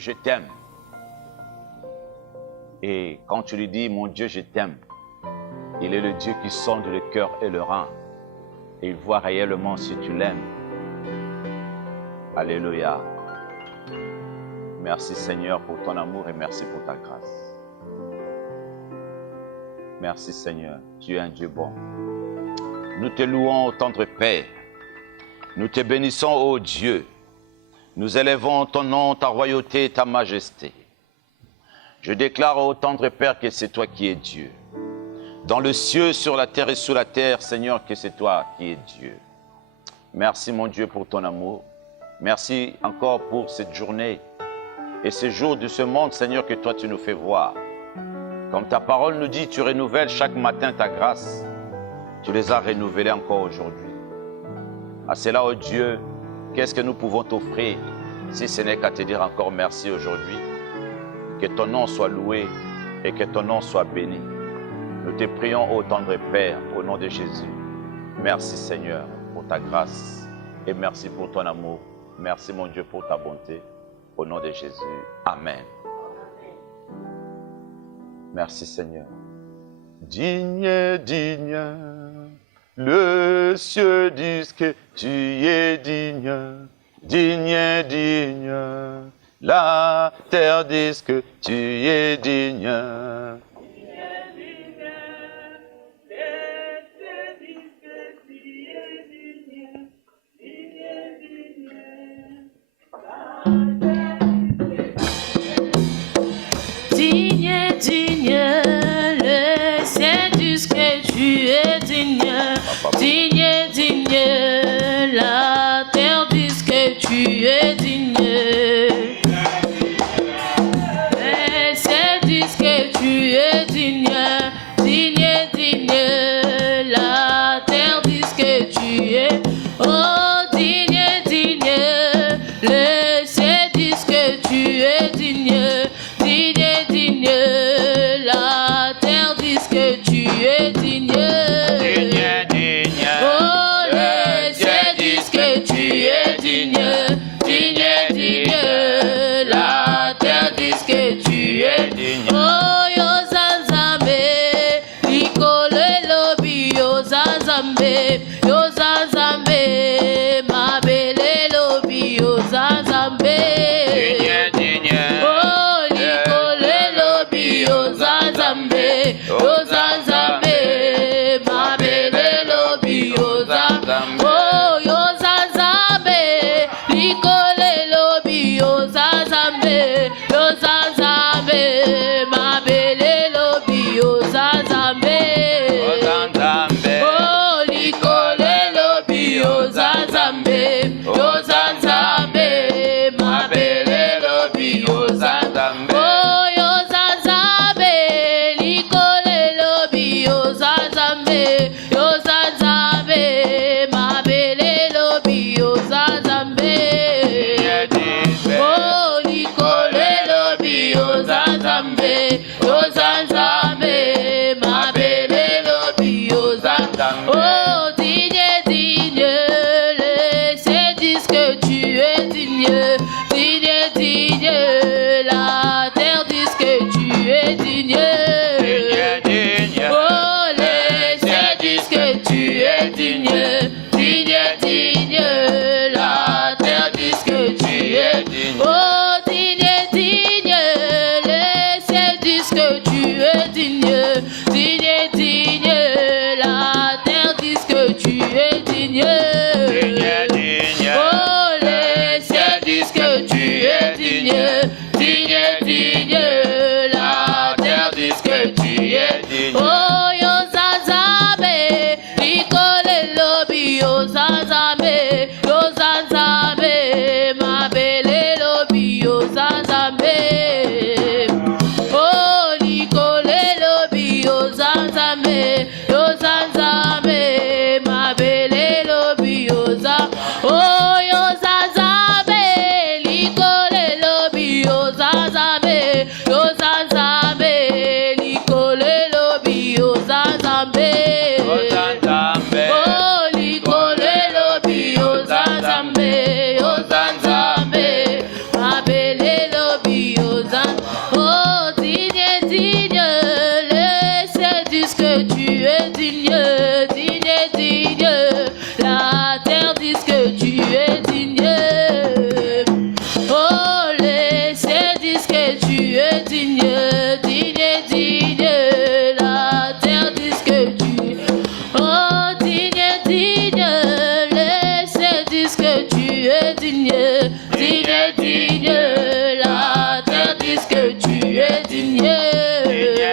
je t'aime. Et quand tu lui dis, mon Dieu, je t'aime, il est le Dieu qui sonde le cœur et le rein. Et il voit réellement si tu l'aimes. Alléluia. Merci Seigneur pour ton amour et merci pour ta grâce. Merci Seigneur, tu es un Dieu bon. Nous te louons, ô tendre Père. Nous te bénissons, ô Dieu. Nous élèvons ton nom, ta royauté et ta majesté. Je déclare, ô tendre Père, que c'est toi qui es Dieu. Dans le ciel, sur la terre et sous la terre, Seigneur, que c'est toi qui es Dieu. Merci, mon Dieu, pour ton amour. Merci encore pour cette journée et ce jour de ce monde, Seigneur, que toi, tu nous fais voir. Comme ta parole nous dit, tu renouvelles chaque matin ta grâce. Tu les as renouvelées encore aujourd'hui. À cela, ô Dieu, qu'est-ce que nous pouvons t'offrir si ce n'est qu'à te dire encore merci aujourd'hui? Que ton nom soit loué et que ton nom soit béni. Nous te prions, ô tendre Père, au nom de Jésus. Merci Seigneur pour ta grâce et merci pour ton amour. Merci mon Dieu pour ta bonté. Au nom de Jésus. Amen. Merci Seigneur. Digne, digne, le ciel dit que tu es digne. Digne, digne, la terre dit que tu es digne. Digne, digne, le ciel dit que tu es digne. Digne, digne, la terre dit que tu es digne. Le ciel dit que tu es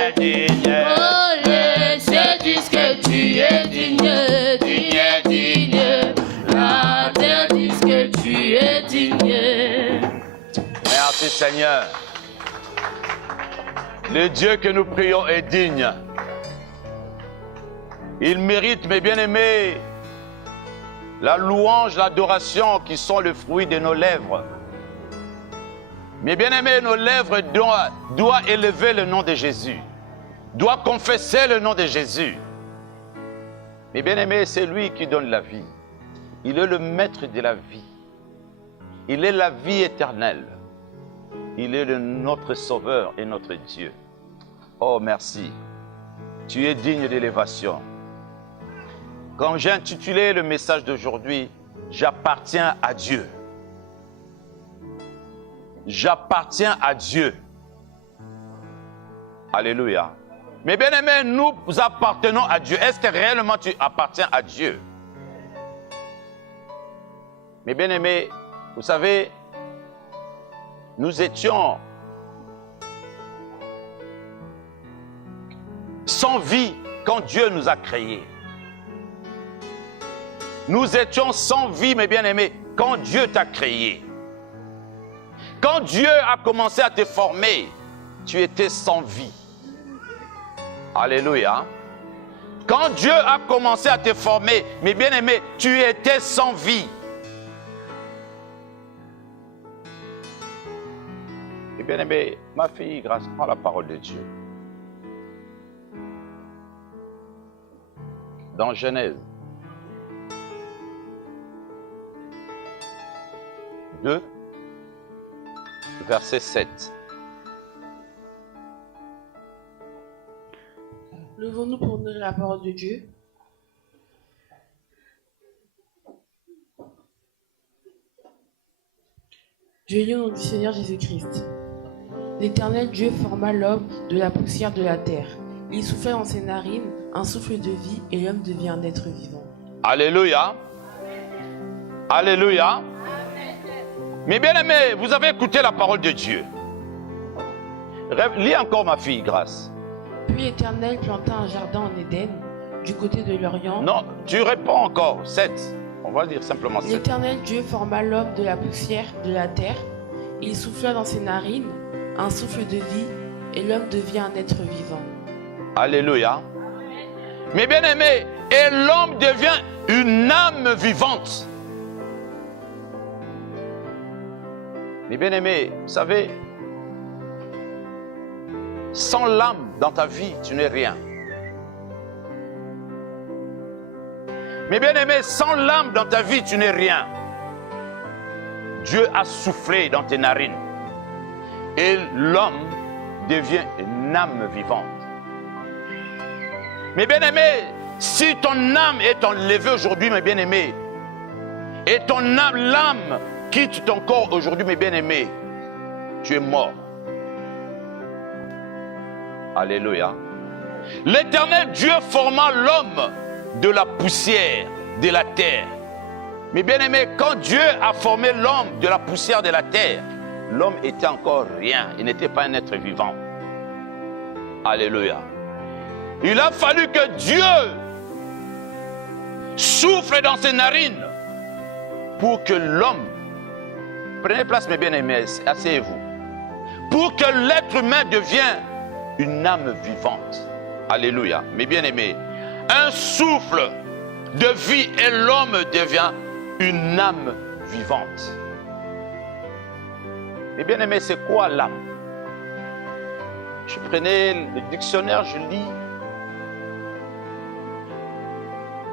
es digne. Oh, les cieux disent que tu es digne, digne, digne. La terre dit que tu es digne. Merci Seigneur. Le Dieu que nous prions est digne. Il mérite, mes bien-aimés, la louange, l'adoration qui sont le fruit de nos lèvres. Mes bien-aimés, nos lèvres doivent élever le nom de Jésus, doivent confesser le nom de Jésus. Mes bien-aimés, c'est lui qui donne la vie. Il est le maître de la vie. Il est la vie éternelle. Il est notre Sauveur et notre Dieu. Oh, merci. Tu es digne d'élévation. Quand j'ai intitulé le message d'aujourd'hui, « J'appartiens à Dieu ». J'appartiens à Dieu. Alléluia. Mais bien aimés, nous appartenons à Dieu. Est-ce que réellement tu appartiens à Dieu? Mais bien aimés, vous savez, nous étions sans vie quand Dieu nous a créés. Nous étions sans vie, mes bien-aimés, quand Dieu t'a créé. Quand Dieu a commencé à te former, tu étais sans vie. Alléluia. Quand Dieu a commencé à te former, mes bien-aimés, tu étais sans vie. Et bien-aimé, ma fille, grâce à la parole de Dieu. Dans Genèse 2, verset 7. Levons-nous pour nourrir la parole de Dieu. Dieu au nom du Seigneur Jésus-Christ. L'Éternel Dieu forma l'homme de la poussière de la terre. Il souffla dans ses narines un souffle de vie et l'homme devient un être vivant. Alléluia. Alléluia. Mais bien aimés, vous avez écouté la parole de Dieu. Lis encore ma fille, grâce. Puis l'Éternel planta un jardin en Éden, du côté de l'Orient. Non, tu réponds encore. 7. On va dire simplement 7. L'Éternel Dieu forma l'homme de la poussière de la terre. Il souffla dans ses narines un souffle de vie et l'homme devient un être vivant. Alléluia. Mais bien aimé, et l'homme devient une âme vivante. Mais bien aimé, vous savez, sans l'âme dans ta vie, tu n'es rien. Mais bien aimé, sans l'âme dans ta vie, tu n'es rien. Dieu a soufflé dans tes narines. Et l'homme devient une âme vivante. Mais bien aimé, si ton âme est enlevée aujourd'hui, mes bien aimés, et ton âme, l'âme quitte ton corps aujourd'hui, mes bien aimés, tu es mort. Alléluia. L'Éternel Dieu forma l'homme de la poussière de la terre. Mais bien aimé, quand Dieu a formé l'homme de la poussière de la terre, l'homme était encore rien, il n'était pas un être vivant. Alléluia. Il a fallu que Dieu souffle dans ses narines pour que l'homme, prenez place mes bien-aimés, asseyez-vous, pour que l'être humain devienne une âme vivante. Alléluia. Mes bien-aimés, un souffle de vie et l'homme devient une âme vivante. Mes bien-aimés, c'est quoi l'âme? Je prenais le dictionnaire, je lis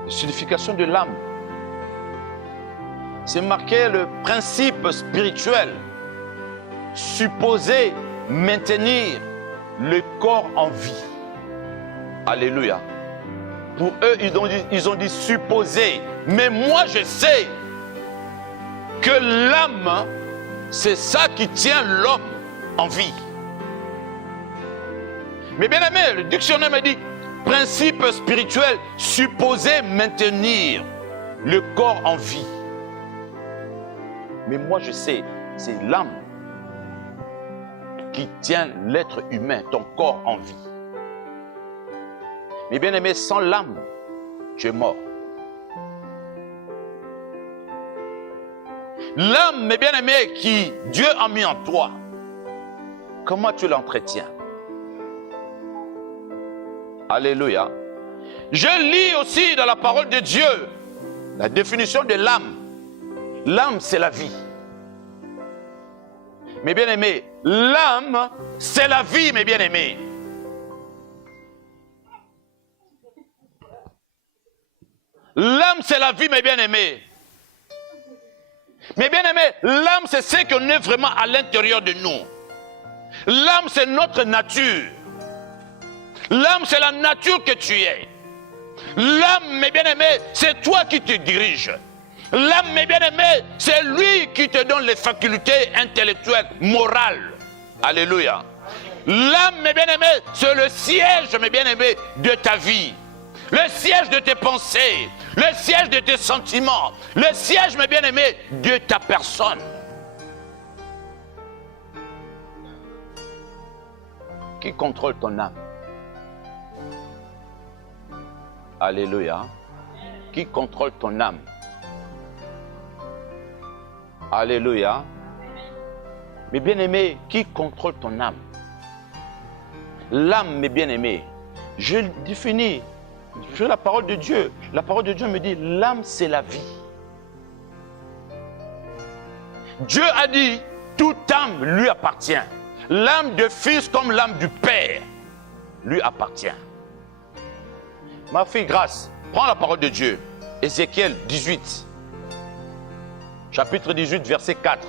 la signification de l'âme. C'est marqué le principe spirituel supposé maintenir le corps en vie. Alléluia. Pour eux, ils ont dit supposé. Mais moi, je sais que l'âme, c'est ça qui tient l'homme en vie. Mais bien aimé, le dictionnaire me dit principe spirituel supposé maintenir le corps en vie. Mais moi, je sais, c'est l'âme qui tient l'être humain, ton corps en vie. Mes bien-aimés, sans l'âme, tu es mort. L'âme, mes bien-aimés, qui Dieu a mis en toi, comment tu l'entretiens? Alléluia. Je lis aussi dans la parole de Dieu la définition de l'âme. L'âme, c'est la vie. Mes bien-aimés, l'âme, c'est la vie, mes bien-aimés. L'âme, c'est la vie, mes bien-aimés. Mes bien-aimés, l'âme, c'est ce qu'on est vraiment à l'intérieur de nous. L'âme, c'est notre nature. L'âme, c'est la nature que tu es. L'âme, mes bien-aimés, c'est toi qui te diriges. L'âme, mes bien-aimés, c'est lui qui te donne les facultés intellectuelles, morales. Alléluia. L'âme, mes bien-aimés, c'est le siège, mes bien-aimés, de ta vie. Le siège de tes pensées, le siège de tes sentiments, le siège, mes bien-aimés, de ta personne. Qui contrôle ton âme? Alléluia. Qui contrôle ton âme? Alléluia. Mes bien-aimés, qui contrôle ton âme? L'âme, mes bien-aimés, je le définis. Je la parole de Dieu. La parole de Dieu me dit, l'âme, c'est la vie. Dieu a dit, toute âme lui appartient. L'âme de fils comme l'âme du père lui appartient. Ma fille Grâce, prends la parole de Dieu. Ézéchiel 18. Chapitre 18, verset 4.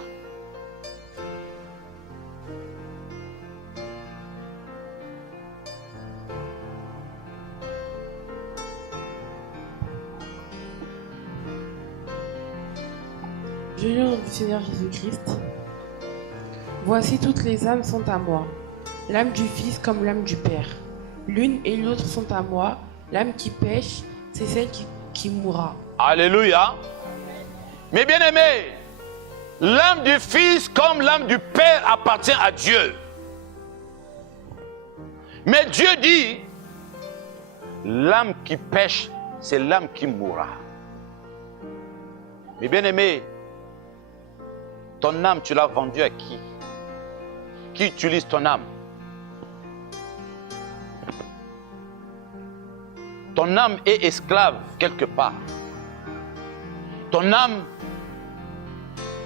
Je lis au nom du Seigneur Jésus-Christ. Voici, toutes les âmes sont à moi. L'âme du Fils comme l'âme du Père. L'une et l'autre sont à moi. L'âme qui pêche, c'est celle qui mourra. Alléluia. Mes bien-aimés, l'âme du Fils comme l'âme du Père appartient à Dieu. Mais Dieu dit, l'âme qui pêche, c'est l'âme qui mourra. Mes bien-aimés, ton âme, tu l'as vendue à qui? Qui utilise ton âme? Ton âme est esclave quelque part. Ton âme,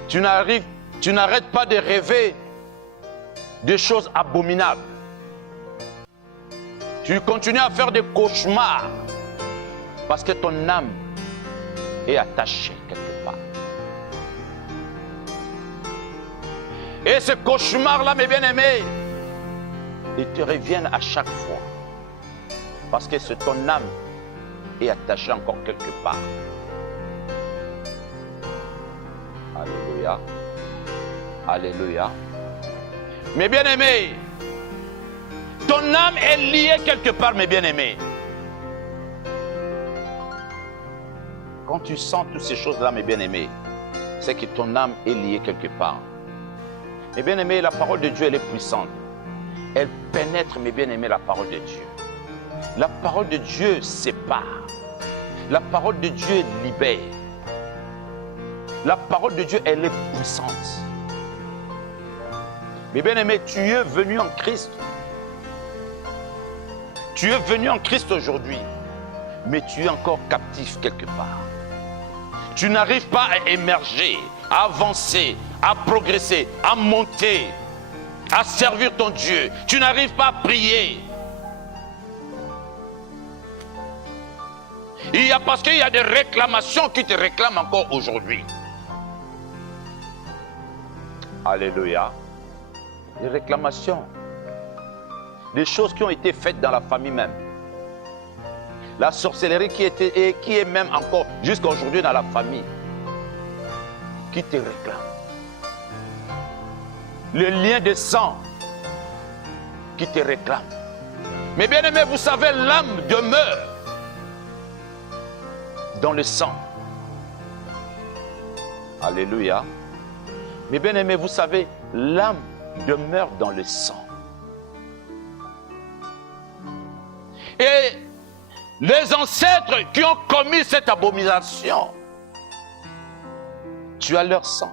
tu n'arrêtes pas de rêver des choses abominables. Tu continues à faire des cauchemars parce que ton âme est attachée quelque part. Et ces cauchemars-là, mes bien-aimés, ils te reviennent à chaque fois. Parce que ton âme est attachée encore quelque part. Alléluia. Alléluia. Mes bien-aimés, ton âme est liée quelque part, mes bien-aimés. Quand tu sens toutes ces choses-là, mes bien-aimés, c'est que ton âme est liée quelque part. Mes bien-aimés, la parole de Dieu, elle est puissante. Elle pénètre, mes bien-aimés, la parole de Dieu. La parole de Dieu sépare. La parole de Dieu libère. La parole de Dieu, elle est puissante. Mes bien-aimés, tu es venu en Christ. Tu es venu en Christ aujourd'hui, mais tu es encore captif quelque part. Tu n'arrives pas à émerger, à avancer, à progresser, à monter, à servir ton Dieu. Tu n'arrives pas à prier. Parce qu'il y a des réclamations qui te réclament encore aujourd'hui. Alléluia. Des réclamations. Des choses qui ont été faites dans la famille même. La sorcellerie qui est même encore jusqu'à aujourd'hui dans la famille. Qui te réclame. Le lien de sang qui te réclame. Mais bien aimé, vous savez, l'âme demeure dans le sang. Alléluia. Mais bien aimé, vous savez, l'âme demeure dans le sang. Et les ancêtres qui ont commis cette abomination, tu as leur sang.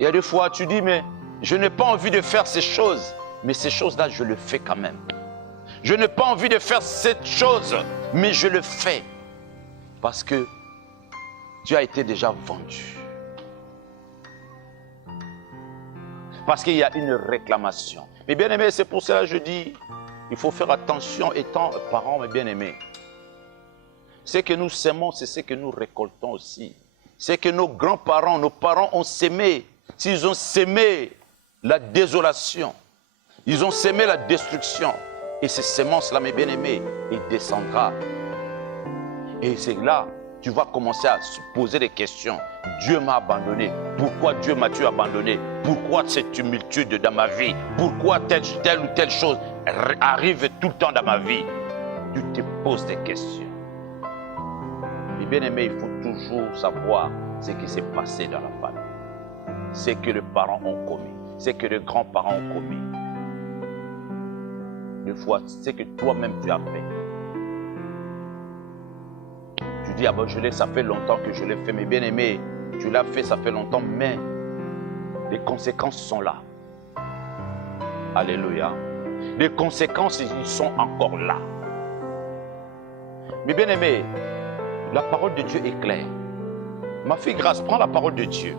Il y a des fois, tu dis, mais je n'ai pas envie de faire ces choses. Mais ces choses-là, je le fais quand même. Je n'ai pas envie de faire cette chose, mais je le fais. Parce que tu as été déjà vendu. Parce qu'il y a une réclamation. Mais bien aimé, c'est pour cela que je dis, il faut faire attention étant parents, mes bien aimés. Ce que nous sèmons, c'est ce que nous récoltons aussi. C'est que nos grands-parents, nos parents ont sémé. S'ils ont sémé la désolation, ils ont sémé la destruction. Et ces semences-là, mes bien-aimés, il descendra. Et c'est là, tu vas commencer à se poser des questions. Dieu m'a abandonné. Pourquoi Dieu m'a-tu abandonné? Pourquoi cette tumultude dans ma vie? Pourquoi telle ou telle chose arrive tout le temps dans ma vie? Tu te poses des questions. Mais bien aimé, il faut toujours savoir ce qui s'est passé dans la famille. Ce que les parents ont commis. Ce que les grands-parents ont commis. Des fois, ce que toi-même tu as fait. Tu dis, ah ben ça fait longtemps que je l'ai fait. Mais bien aimé, tu l'as fait, ça fait longtemps, mais les conséquences sont là. Alléluia. Les conséquences, ils sont encore là. Mais bien aimé, la parole de Dieu est claire. Ma fille Grâce, prends la parole de Dieu.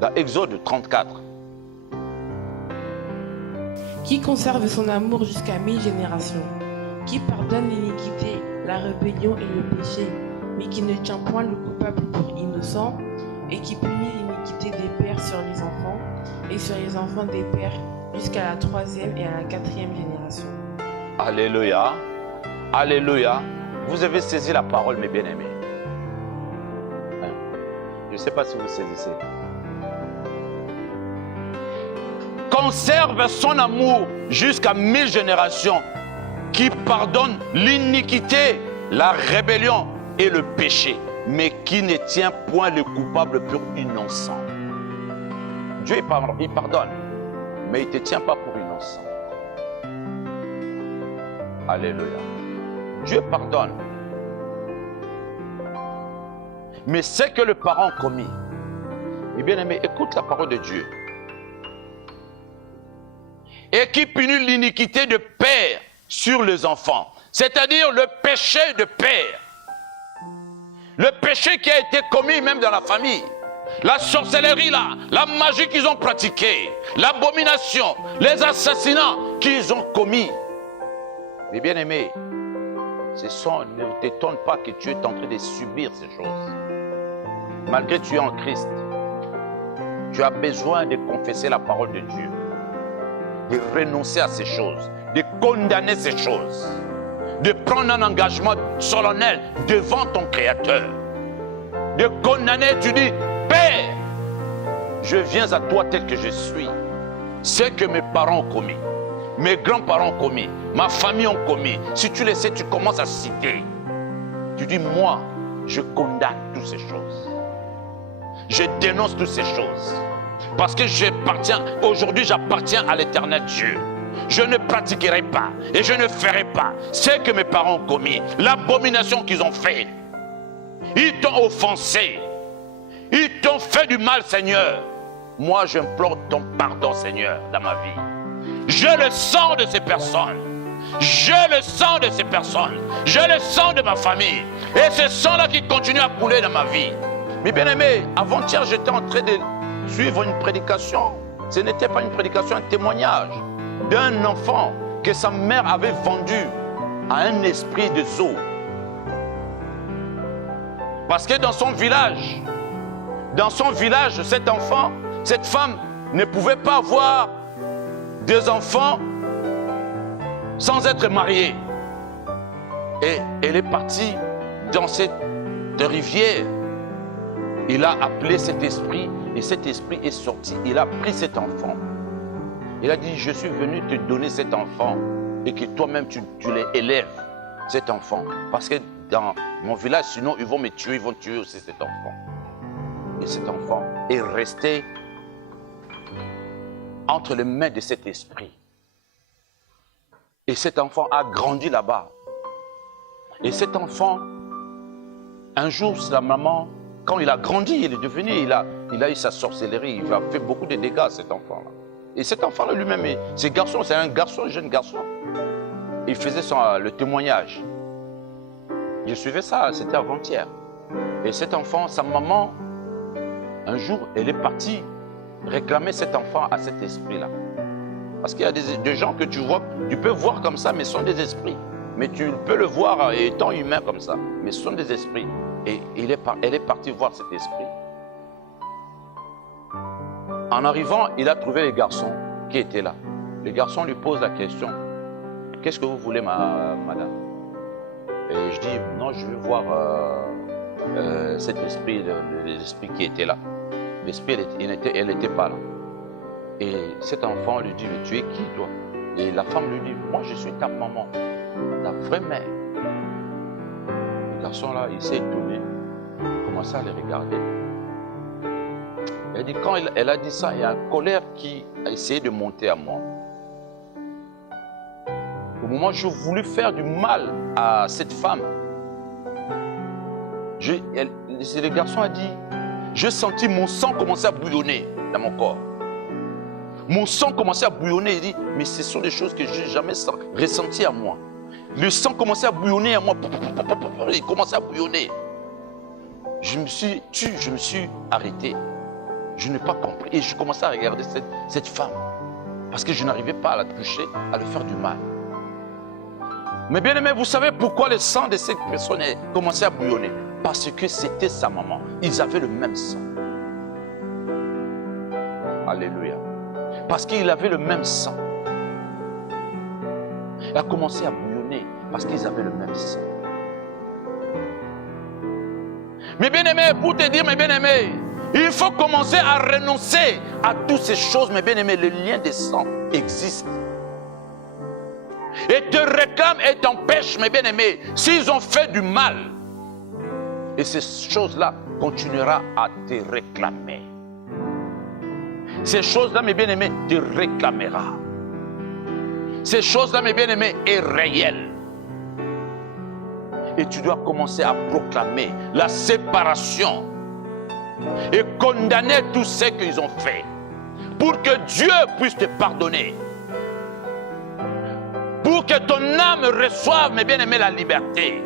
Dans Exode 34. Qui conserve son amour jusqu'à 1000 générations, qui pardonne l'iniquité, la rébellion et le péché, mais qui ne tient point le coupable pour innocent, et qui punit l'iniquité des pères sur les enfants, et sur les enfants des pères, jusqu'à la 3e et à la 4e génération. Alléluia. Alléluia. Vous avez saisi la parole, mes bien-aimés. Je ne sais pas si vous saisissez. Conserve son amour jusqu'à 1000 générations, qui pardonne l'iniquité, la rébellion et le péché, mais qui ne tient point le coupable pour innocent. Dieu il pardonne, mais il ne te tient pas pour innocent. Alléluia. Dieu pardonne. Mais c'est que le parent a commis. Et bien aimé, écoute la parole de Dieu. Et qui punit l'iniquité de père sur les enfants. C'est-à-dire le péché de père. Le péché qui a été commis même dans la famille. La sorcellerie là, la magie qu'ils ont pratiquée, l'abomination, les assassinats qu'ils ont commis. Mais bien aimé, ne t'étonne pas que tu es en train de subir ces choses. Malgré que tu es en Christ, tu as besoin de confesser la parole de Dieu, de renoncer à ces choses, de condamner ces choses, de prendre un engagement solennel devant ton Créateur, de condamner, tu dis, Père, je viens à toi tel que je suis. Ce que mes parents ont commis, mes grands-parents ont commis, ma famille ont commis. Si tu le sais, tu commences à citer. Tu dis, moi, je condamne toutes ces choses. Je dénonce toutes ces choses. Parce que aujourd'hui j'appartiens à l'Éternel Dieu. Je ne pratiquerai pas et je ne ferai pas ce que mes parents ont commis, l'abomination qu'ils ont fait. Ils t'ont offensé. Ils t'ont fait du mal, Seigneur. Moi, j'implore ton pardon, Seigneur, dans ma vie. J'ai le sang de ces personnes. J'ai le sang de ces personnes. J'ai le sang de ma famille. Et ce sang-là qui continue à couler dans ma vie. Mais bien aimé, avant-hier, j'étais en train de suivre une prédication. Ce n'était pas une prédication, un témoignage d'un enfant que sa mère avait vendu à un esprit de zoo. Parce que dans son village, cet enfant, cette femme ne pouvait pas avoir des enfants sans être mariée. Et elle est partie dans cette rivière. Il a appelé cet esprit et cet esprit est sorti. Il a pris cet enfant. Il a dit, je suis venu te donner cet enfant et que toi-même tu l'élèves, cet enfant. Parce que dans mon village, sinon ils vont me tuer, ils vont tuer aussi cet enfant. Et cet enfant est resté entre les mains de cet esprit. Et cet enfant a grandi là-bas. Et cet enfant, un jour, sa maman, quand il a grandi, il est devenu, il a eu sa sorcellerie, il a fait beaucoup de dégâts, cet enfant-là. Et cet enfant-là lui-même, c'est un garçon, un jeune garçon. Il faisait le témoignage. Je suivais ça, c'était avant-hier. Et cet enfant, sa maman, un jour, elle est partie réclamer cet enfant à cet esprit-là. Parce qu'il y a des gens que tu peux voir comme ça, mais ce sont des esprits. Mais tu peux le voir étant humain comme ça, mais ce sont des esprits. Et elle est partie voir cet esprit. En arrivant, il a trouvé les garçons qui étaient là. Les garçons lui posent la question, « Qu'est-ce que vous voulez, madame ?» Et je dis, « Non, je veux voir cet esprit, l'esprit qui était là. » L'esprit, elle n'était pas là. Et cet enfant lui dit, « Mais tu es qui, toi ?» Et la femme lui dit, « Moi, je suis ta maman, ta vraie mère. » Le garçon là, il s'est étonné, il commençait à les regarder. Elle dit, quand elle a dit ça, il y a une colère qui a essayé de monter à moi. Au moment où je voulais faire du mal à cette femme, le garçon a dit, j'ai senti mon sang commencer à bouillonner dans mon corps. Mon sang commençait à bouillonner. Il dit, mais ce sont des choses que je n'ai jamais ressenties à moi. Le sang commençait à bouillonner à moi. Il commençait à bouillonner. Je me suis tué, je me suis arrêté. Je n'ai pas compris. Et je commençais à regarder cette femme. Parce que je n'arrivais pas à la toucher, à lui faire du mal. Mais bien aimé, vous savez pourquoi le sang de cette personne commençait à bouillonner? Parce que c'était sa maman. Ils avaient le même sang. Alléluia. Parce qu'il avait le même sang. Il a commencé à bouillonner parce qu'ils avaient le même sang. Mais bien aimé, pour te dire, mes bien aimés, il faut commencer à renoncer à toutes ces choses, mes bien aimés. Le lien de sang existe. Et te réclament et t'empêchent, mes bien aimés, s'ils ont fait du mal. Et ces choses-là continuera à te réclamer. Ces choses-là, mes bien-aimés, te réclamera. Ces choses-là, mes bien-aimés, est réelle. Et tu dois commencer à proclamer la séparation et condamner tout ce qu'ils ont fait pour que Dieu puisse te pardonner. Pour que ton âme reçoive, mes bien-aimés, la liberté.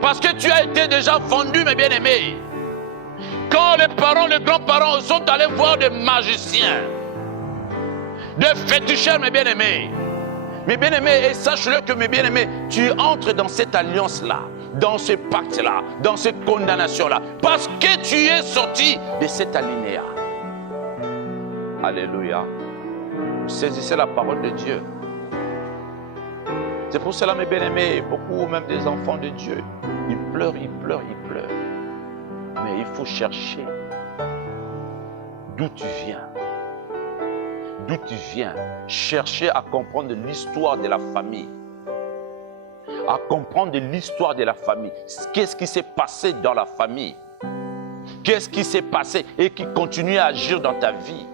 Parce que tu as été déjà vendu, mes bien-aimés. Quand les parents, les grands-parents sont allés voir des magiciens, des féticheurs, mes bien-aimés. Mes bien-aimés, et sache-le que, mes bien-aimés, tu entres dans cette alliance-là, dans ce pacte-là, dans cette condamnation-là, parce que tu es sorti de cet alinéa. Alléluia. Saisissez la parole de Dieu. C'est pour cela, mes bien-aimés, beaucoup même des enfants de Dieu, ils pleurent, ils pleurent, ils pleurent. Mais il faut chercher d'où tu viens. D'où tu viens. Chercher à comprendre l'histoire de la famille. À comprendre l'histoire de la famille. Qu'est-ce qui s'est passé dans la famille? Qu'est-ce qui s'est passé et qui continue à agir dans ta vie?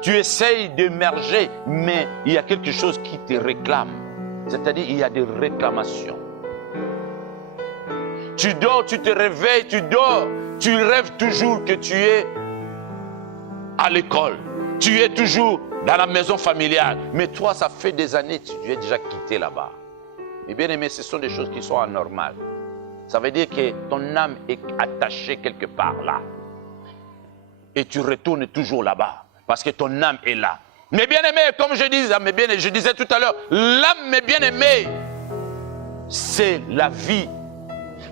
Tu essayes d'émerger, mais il y a quelque chose qui te réclame. C'est-à-dire, il y a des réclamations. Tu dors, tu te réveilles, tu dors. Tu rêves toujours que tu es à l'école. Tu es toujours dans la maison familiale. Mais toi, ça fait des années que tu es déjà quitté là-bas. Et bien aimé, ce sont des choses qui sont anormales. Ça veut dire que ton âme est attachée quelque part là. Et tu retournes toujours là-bas. Parce que ton âme est là. Mais bien aimé, comme je disais tout à l'heure, l'âme, mes bien-aimés, c'est la vie.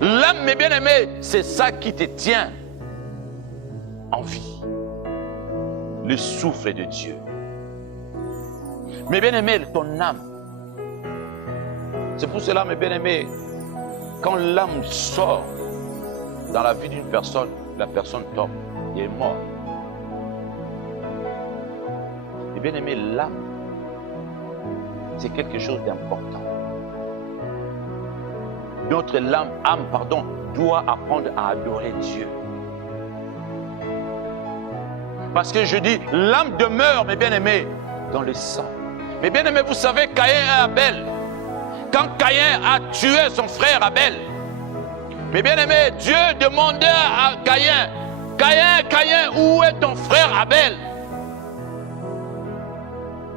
L'âme, mes bien-aimés, c'est ça qui te tient en vie. Le souffle de Dieu. Mes bien-aimés, ton âme. C'est pour cela, mes bien-aimés, quand l'âme sort dans la vie d'une personne, la personne tombe, il est mort. Et bien aimé, l'âme, c'est quelque chose d'important. Notre âme, doit apprendre à adorer Dieu. Parce que je dis, l'âme demeure, mes bien-aimés, dans le sang. Mais bien aimé, vous savez, Caïn et Abel, quand Caïn a tué son frère Abel, mais bien aimé, Dieu demandait à Caïn, Caïn, où est ton frère Abel?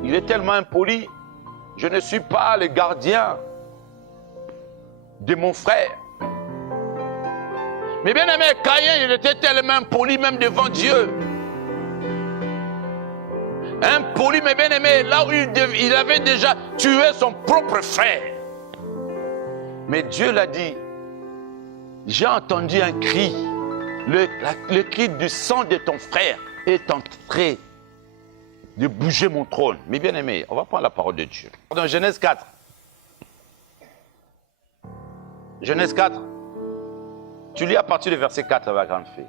Il est tellement impoli. Je ne suis pas le gardien de mon frère. Mais bien aimé, Caïn, il était tellement impoli même devant Dieu. Impoli, mais bien aimé, là où il avait déjà tué son propre frère. Mais Dieu l'a dit, j'ai entendu un cri, le cri du sang de ton frère est en train de bouger mon trône. Mais bien aimé, on va prendre la parole de Dieu. Dans Genèse 4. Genèse 4. Tu lis à partir du verset 4 avec grande fille.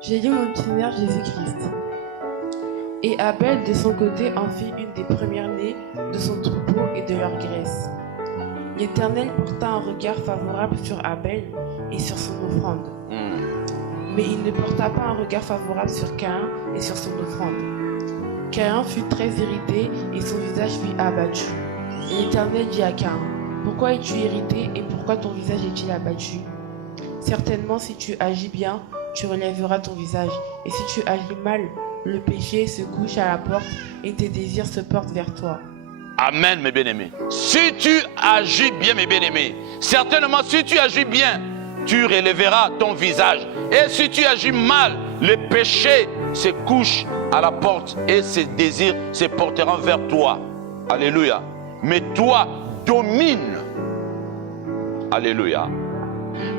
J'ai lu mon Seigneur Jésus-Christ. Et Abel, de son côté, en fit une des premières-nées de son troupeau et de leur graisse. L'Éternel porta un regard favorable sur Abel et sur son offrande. Mais il ne porta pas un regard favorable sur Caïn et sur son offrande. Caïn fut très irrité et son visage fut abattu. Et l'Éternel dit à Caïn, pourquoi es-tu irrité et pourquoi ton visage est-il abattu? Certainement, si tu agis bien, tu relèveras ton visage. Et si tu agis mal, le péché se couche à la porte et tes désirs se portent vers toi. Amen, mes bien-aimés. Si tu agis bien, mes bien-aimés, certainement, si tu agis bien, tu relèveras ton visage. Et si tu agis mal, le péché se couche à la porte et ses désirs se porteront vers toi. Alléluia. Mais toi, domine. Alléluia.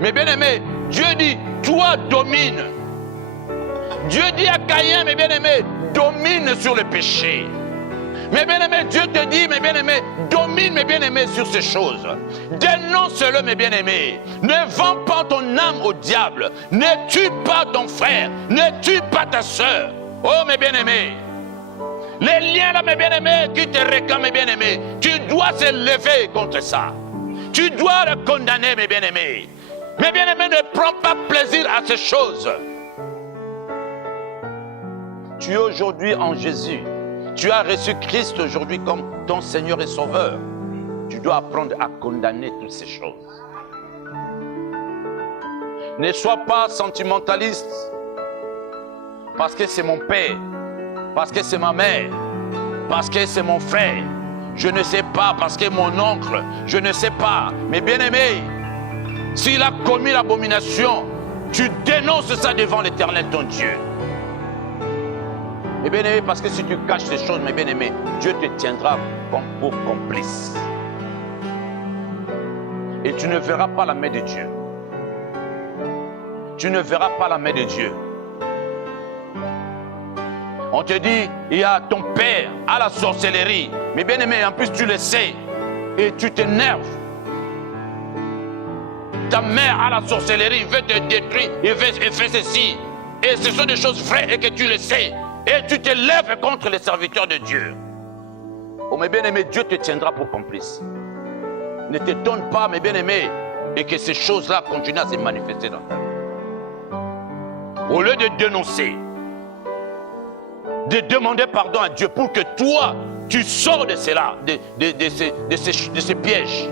Mais bien aimé, Dieu dit, toi domine. Dieu dit à Caïn, mes bien-aimés, domine sur le péché. Mes bien-aimés, Dieu te dit, mes bien-aimés, domine, mes bien-aimés, sur ces choses. Dénonce-le, mes bien-aimés. Ne vends pas ton âme au diable. Ne tue pas ton frère. Ne tue pas ta soeur. Oh, mes bien-aimés. Les liens là, mes bien-aimés, qui te réclament, mes bien-aimés, tu dois se lever contre ça. Tu dois le condamner, mes bien-aimés. Mes bien-aimés, ne prends pas plaisir à ces choses. Tu es aujourd'hui en Jésus. Tu as reçu Christ aujourd'hui comme ton Seigneur et Sauveur. Tu dois apprendre à condamner toutes ces choses. Ne sois pas sentimentaliste parce que c'est mon père, parce que c'est ma mère, parce que c'est mon frère. Je ne sais pas, parce que mon oncle, je ne sais pas. Mais bien aimé, s'il a commis l'abomination, tu dénonces ça devant l'Éternel ton Dieu. Et bien aimé, parce que si tu caches ces choses, mes bien aimés, Dieu te tiendra pour complice. Et tu ne verras pas la main de Dieu. Tu ne verras pas la main de Dieu. On te dit, il y a ton père à la sorcellerie. Mais bien aimé, en plus tu le sais. Et tu t'énerves. Ta mère à la sorcellerie veut te détruire et fait ceci. Et ce sont des choses vraies et que tu le sais. Et tu te lèves contre les serviteurs de Dieu. Oh mes bien-aimés, Dieu te tiendra pour complice. Ne t'étonne pas, mes bien-aimés, et que ces choses-là continuent à se manifester dans ta vie. Au lieu de dénoncer, de demander pardon à Dieu pour que toi, tu sors de cela, de ces pièges.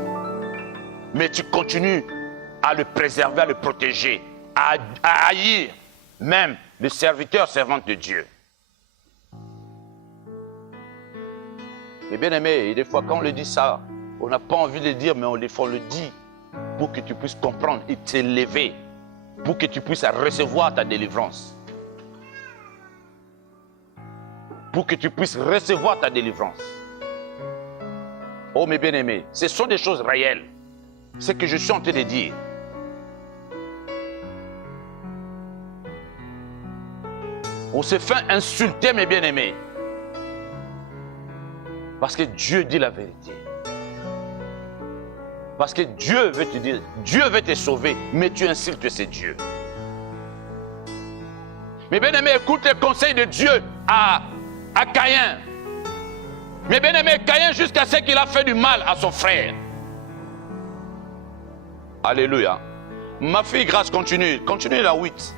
Mais tu continues à le préserver, à le protéger, à haïr même les serviteurs, servantes de Dieu. Mais bien aimé, et des fois quand on le dit ça, on n'a pas envie de le dire, mais des fois on le dit pour que tu puisses comprendre et t'élever, pour que tu puisses recevoir ta délivrance. Pour que tu puisses recevoir ta délivrance. Oh mes bien-aimés, ce sont des choses réelles. Ce que je suis en train de dire. On se fait insulter, mes bien-aimés. Parce que Dieu dit la vérité. Parce que Dieu veut te dire, Dieu veut te sauver, mais tu insultes ce Dieu. Mais bien aimé, écoute les conseils de Dieu à Caïn. Mais bien aimé, Caïn jusqu'à ce qu'il a fait du mal à son frère. Alléluia. Ma fille Grâce, continue la 8.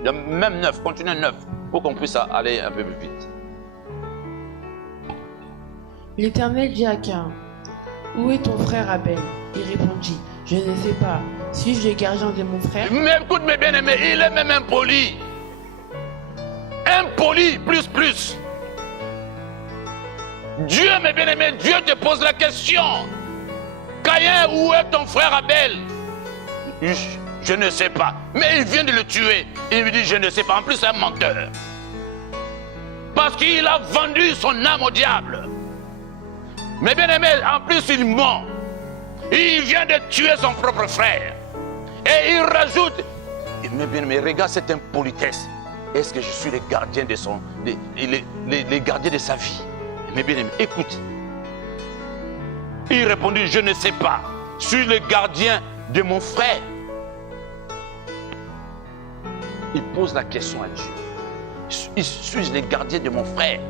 Il y a même 9, continuez 9, pour qu'on puisse aller un peu plus vite. L'Éternel dit à Caïn, où est ton frère Abel? Il répondit, je ne sais pas. Suis-je le gardien de mon frère? Mais écoute mes bien-aimés, il est même impoli. Impoli, plus. Dieu, mes bien-aimés, Dieu te pose la question. Caïn, où est ton frère Abel? Je ne sais pas. Mais il vient de le tuer. Il lui dit, je ne sais pas. En plus, c'est un menteur. Parce qu'il a vendu son âme au diable. Mais bien aimé, en plus, il ment. Il vient de tuer son propre frère. Et il rajoute, mais bien aimé, regarde cette impolitesse. Est-ce que je suis le gardien de les gardiens de sa vie? Mais bien aimé, écoute. Il répondit, je ne sais pas. Je suis le gardien de mon frère. Il pose la question à Dieu. Suis-je le gardien de mon frère?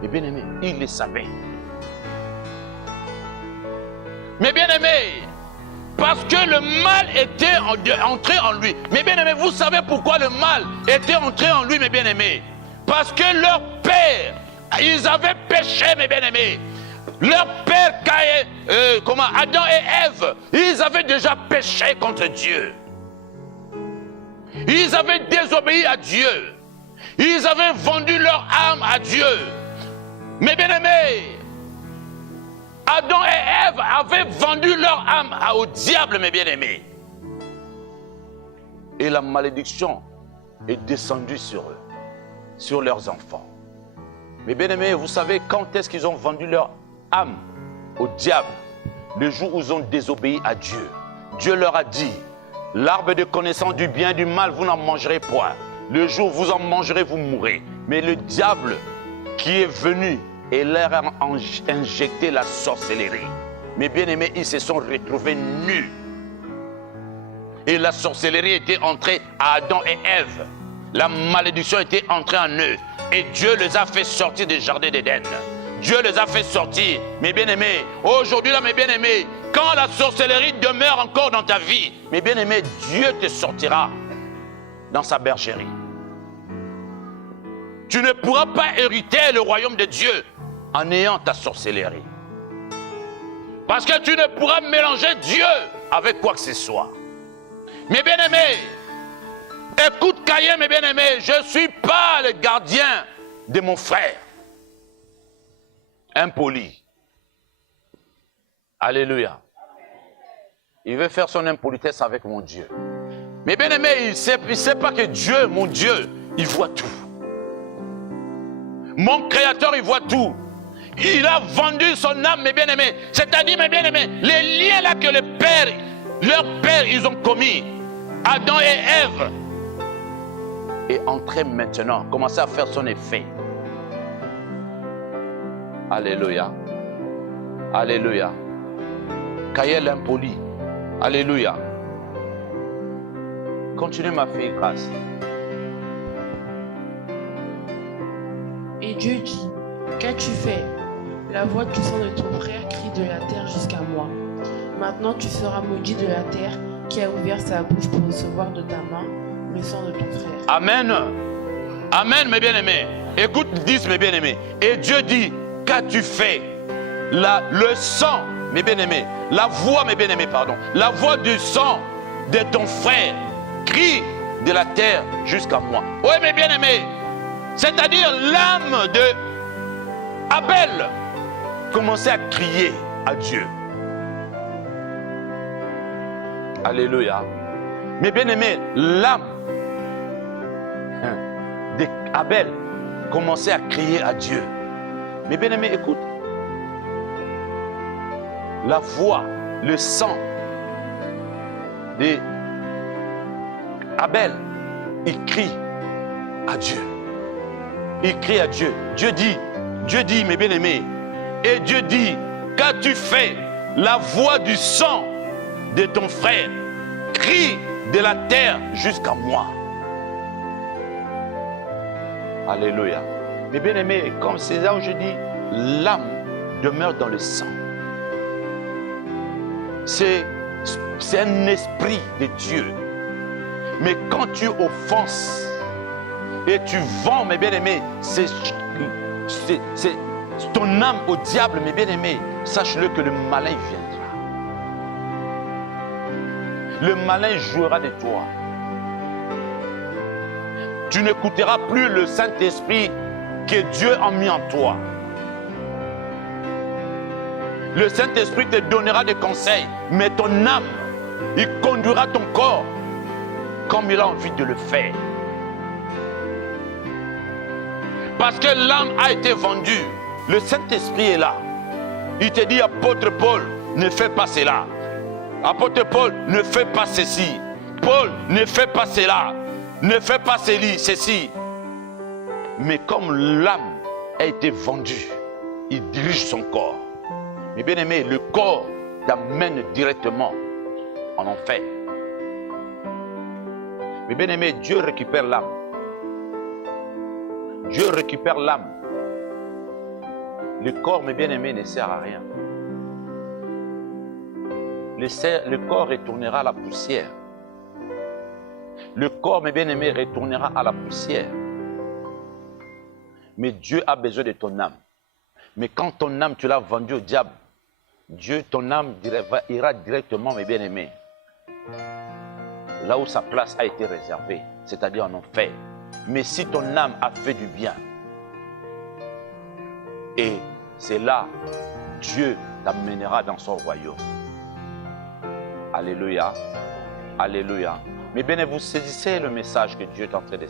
Mais bien aimé, il le savait. Mais bien aimé, parce que le mal était entré en lui. Mais bien aimé, vous savez pourquoi le mal était entré en lui, mes bien aimés? Parce que leur père, ils avaient péché, mes bien aimés. Leur père, Adam et Ève, ils avaient déjà péché contre Dieu. Ils avaient désobéi à Dieu. Ils avaient vendu leur âme à Dieu. Mais bien aimés, Adam et Ève avaient vendu leur âme au diable, mes bien aimés. Et la malédiction est descendue sur eux, sur leurs enfants. Mais bien aimés, vous savez quand est-ce qu'ils ont vendu leur âme au diable? Le jour où ils ont désobéi à Dieu. Dieu leur a dit, l'arbre de connaissance du bien et du mal, vous n'en mangerez point. Le jour où vous en mangerez, vous mourrez. Mais le diable qui est venu et leur a injecté la sorcellerie. Mais bien aimés, ils se sont retrouvés nus. Et la sorcellerie était entrée à Adam et Ève. La malédiction était entrée en eux. Et Dieu les a fait sortir des jardins d'Éden. Dieu les a fait sortir. Mes bien-aimés, aujourd'hui là, mes bien-aimés, quand la sorcellerie demeure encore dans ta vie, mes bien-aimés, Dieu te sortira dans sa bergerie. Tu ne pourras pas hériter le royaume de Dieu en ayant ta sorcellerie. Parce que tu ne pourras mélanger Dieu avec quoi que ce soit. Mes bien-aimés, écoute Caïn, mes bien-aimés, je ne suis pas le gardien de mon frère. Impoli. Alléluia. Il veut faire son impolitesse avec mon Dieu. Mais bien aimé, il ne sait pas que Dieu, mon Dieu, il voit tout. Mon Créateur, il voit tout. Il a vendu son âme, mes bien-aimés. C'est-à-dire, mes bien-aimés, les liens là que leur père, ils ont commis, Adam et Ève, est entré maintenant, commencé à faire son effet. Alléluia. Alléluia. Caïn l'impoli. Alléluia. Continue ma fille, grâce. Et Dieu dit, qu'as-tu fait? La voix du sang de ton frère crie de la terre jusqu'à moi. Maintenant tu seras maudit de la terre qui a ouvert sa bouche pour recevoir de ta main le sang de ton frère. Amen. Amen, mes bien-aimés. Écoute 10, mes bien-aimés. Et Dieu dit, qu'as-tu fait? Le sang, mes bien-aimés, la voix, mes bien-aimés, pardon, la voix du sang de ton frère crie de la terre jusqu'à moi. Oui, mes bien-aimés, c'est-à-dire l'âme de Abel commençait à crier à Dieu. Alléluia. Mes bien-aimés, l'âme d'Abel commençait à crier à Dieu. Mes bien-aimés, écoute. La voix, le sang d'Abel, il crie à Dieu. Il crie à Dieu. Dieu dit, mes bien-aimés, et Dieu dit, qu'as-tu fait? La voix du sang de ton frère crie de la terre jusqu'à moi. Alléluia. Mes bien-aimés, comme c'est là où je dis, l'âme demeure dans le sang. C'est un esprit de Dieu. Mais quand tu offenses et tu vends, mes bien-aimés, c'est ton âme au diable, mes bien-aimés. Sache-le que le malin viendra. Le malin jouera de toi. Tu n'écouteras plus le Saint-Esprit que Dieu a mis en toi. Le Saint-Esprit te donnera des conseils, mais ton âme, il conduira ton corps comme il a envie de le faire. Parce que l'âme a été vendue. Le Saint-Esprit est là. Il te dit, apôtre Paul, ne fais pas cela. Apôtre Paul, ne fais pas ceci. Paul, ne fais pas cela. Ne fais pas ceci. Mais comme l'âme a été vendue, il dirige son corps. Mais bien aimé, le corps t'amène directement en enfer. Mais bien aimé, Dieu récupère l'âme. Dieu récupère l'âme. Le corps, mes bien-aimés, ne sert à rien. Le corps retournera à la poussière. Le corps, mes bien-aimés, retournera à la poussière. Mais Dieu a besoin de ton âme. Mais quand ton âme, tu l'as vendue au diable, Dieu, ton âme ira directement, mes bien-aimés, là où sa place a été réservée, c'est-à-dire en enfer. Mais si ton âme a fait du bien, et c'est là, Dieu t'amènera dans son royaume. Alléluia. Alléluia. Mais bien, vous saisissez le message que Dieu est en train de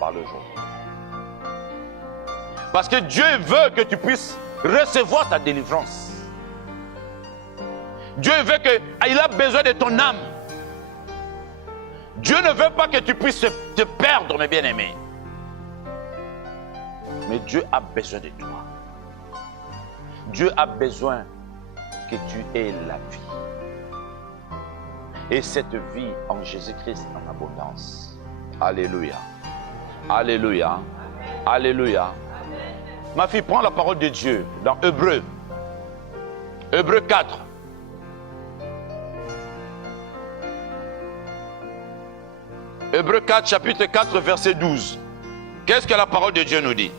parler aujourd'hui. Parce que Dieu veut que tu puisses recevoir ta délivrance. Dieu veut que, il a besoin de ton âme. Dieu ne veut pas que tu puisses te perdre, mes bien-aimés. Mais Dieu a besoin de toi. Dieu a besoin que tu aies la vie. Et cette vie en Jésus-Christ en abondance. Alléluia. Alléluia. Alléluia. Ma fille, prends la parole de Dieu dans Hébreux. Hébreux 4. Hébreux 4, chapitre 4, verset 12. Qu'est-ce que la parole de Dieu nous dit?